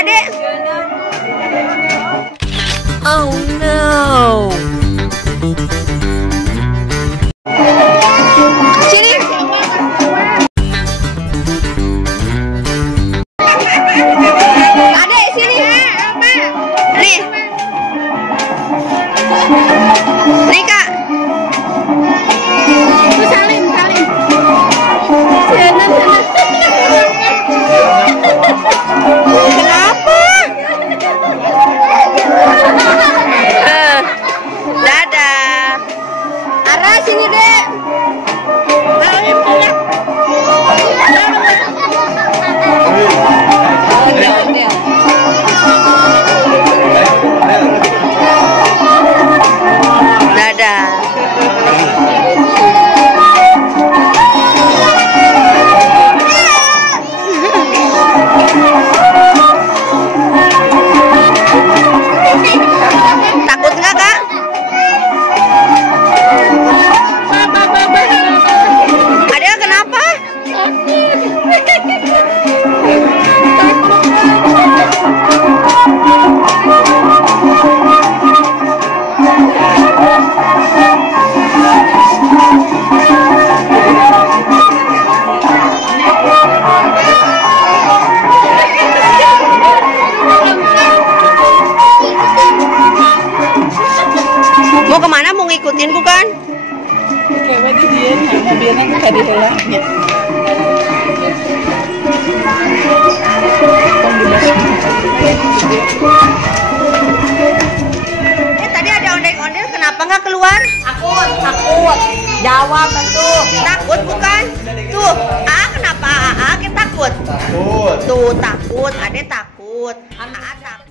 Adek. Oh no. Sini. Adek sini. Nih. Nih Kak. Salim. Kenapa? Dadah. Ara sini dek. Dadah. Takut nggak Kak? Adel kenapa? Mau kemana? Mau ngikutin bukan? Kayak di dia, mobilnya tuh tadi helah. Tadi ada ondel-ondel, kenapa nggak keluar? Takut. Jawab tuh. Takut bukan? Tuh, kenapa? Kita takut. Takut. Tuh takut, Ade takut. Takut.